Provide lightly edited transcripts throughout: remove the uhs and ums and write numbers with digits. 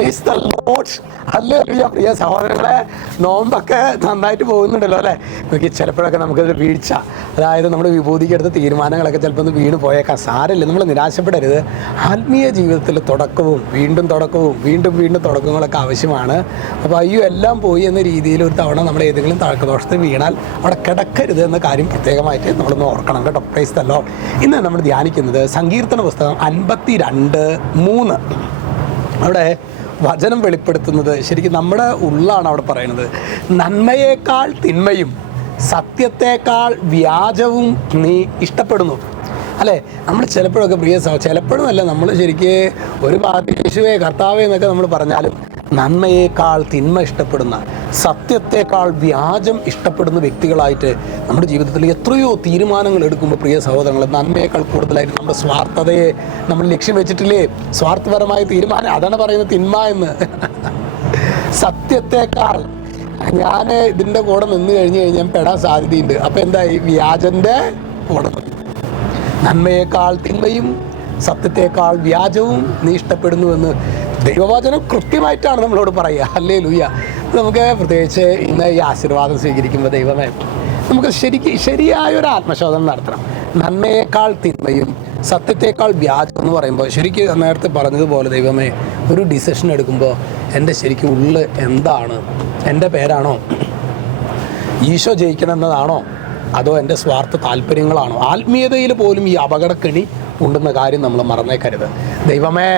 Praise the Lord. Hallelujah. പ്രിയ സഹോദരങ്ങളെ, നോമ്പൊക്കെ നന്നായിട്ട് പോകുന്നുണ്ടല്ലോ അല്ലേ? നോക്കി, ചിലപ്പോഴൊക്കെ നമുക്കൊരു വീഴ്ച, അതായത് നമ്മുടെ വിഭൂതിക്ക് എടുത്ത തീരുമാനങ്ങളൊക്കെ ചിലപ്പോൾ ഒന്ന് വീണ് പോയേക്കാം. സാരമില്ല, നമ്മൾ നിരാശപ്പെടരുത്. ആത്മീയ ജീവിതത്തിൽ തുടക്കവും വീണ്ടും തുടക്കങ്ങളൊക്കെ ആവശ്യമാണ്. അപ്പോൾ അയ്യോ എല്ലാം പോയി എന്ന രീതിയിൽ ഒരു തവണ നമ്മൾ ഏതെങ്കിലും തഴക്കദോഷത്തിൽ വീണാൽ അവിടെ കിടക്കരുത് എന്ന കാര്യം പ്രത്യേകമായിട്ട് നമ്മളൊന്ന് ഓർക്കണം കേട്ടോ. Praise the Lord. ഇന്ന് നമ്മൾ ധ്യാനിക്കുന്നത് സങ്കീർത്തന പുസ്തകം 52:3. അവിടെ വചനം വെളിപ്പെടുത്തുന്നത് ശരിക്കും നമ്മുടെ ഉള്ളാണ് അവിടെ പറയുന്നത്. നന്മയേക്കാൾ തിന്മയും സത്യത്തേക്കാൾ വ്യാജവും നീ ഇഷ്ടപ്പെടുന്നു. അല്ലേ? നമ്മൾ ചിലപ്പോഴൊക്കെ ചിലപ്പോഴൊന്നുമല്ല, നമ്മൾ ശരിക്കും ഒരു യേശുവേ കർത്താവേ എന്നൊക്കെ നമ്മൾ പറഞ്ഞാലും നന്മയേക്കാൾ തിന്മ ഇഷ്ടപ്പെടുന്ന, സത്യത്തേക്കാൾ വ്യാജം ഇഷ്ടപ്പെടുന്ന വ്യക്തികളായിട്ട് നമ്മുടെ ജീവിതത്തിൽ എത്രയോ തീരുമാനങ്ങൾ എടുക്കുമ്പോൾ പ്രിയ സഹോദരങ്ങൾ, നന്മയേക്കാൾ കൂടുതലായിട്ട് നമ്മുടെ സ്വാർത്ഥതയെ നമ്മൾ ലക്ഷ്യം വെച്ചിട്ടില്ലേ? സ്വാർത്ഥപരമായ തീരുമാനം, അതാണ് പറയുന്നത് തിന്മ എന്ന്. സത്യത്തേക്കാൾ ഞാൻ ഇതിൻ്റെ കൂടെ നിന്ന് കഴിഞ്ഞാൽ പെടാൻ സാധ്യതയുണ്ട്. അപ്പോൾ എന്തായി? വ്യാജൻ്റെ കൂടെ. നന്മയേക്കാൾ തിന്മയും സത്യത്തേക്കാൾ വ്യാജവും നീ ഇഷ്ടപ്പെടുന്നുവെന്ന് ദൈവവചനം കൃത്യമായിട്ടാണ് നമ്മളോട് പറയുക. ഹല്ലേലൂയ. നമുക്ക് പ്രത്യേകിച്ച് ഇന്ന് ഈ ആശീർവാദം സ്വീകരിക്കുമ്പോൾ ദൈവമേ, നമുക്ക് ശരിയായൊരു ആത്മശോധന നടത്തണം. നന്മയേക്കാൾ തിന്മയും സത്യത്തേക്കാൾ വ്യാജം എന്ന് പറയുമ്പോൾ ശരിക്കും നേരത്തെ പറഞ്ഞതുപോലെ ദൈവമേ, ഒരു ഡിസിഷൻ എടുക്കുമ്പോൾ എൻ്റെ ശരിക്കും ഉള്ളിൽ എന്താണ്? എൻ്റെ പേരാണോ? ഈശോ ജയിക്കണം എന്നതാണോ? അതോ എൻ്റെ സ്വാർത്ഥ താല്പര്യങ്ങളാണോ? ആത്മീയതയിൽ പോലും ഈ അപകടക്കെണി ഉണ്ടെന്ന കാര്യം നമ്മൾ മറന്നേക്കരുത്. ദൈവമേ,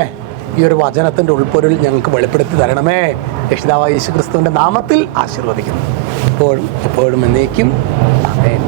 ഈ ഒരു വചനത്തിൻ്റെ ഉൾപ്പൊരുൾ ഞങ്ങൾക്ക് വെളിപ്പെടുത്തി തരണമേ. രക്ഷിതാവായ യേശു ക്രിസ്തുവിൻ്റെ നാമത്തിൽ ആശീർവദിക്കുന്നു. എപ്പോഴും എന്നേക്കും. ആമേൻ.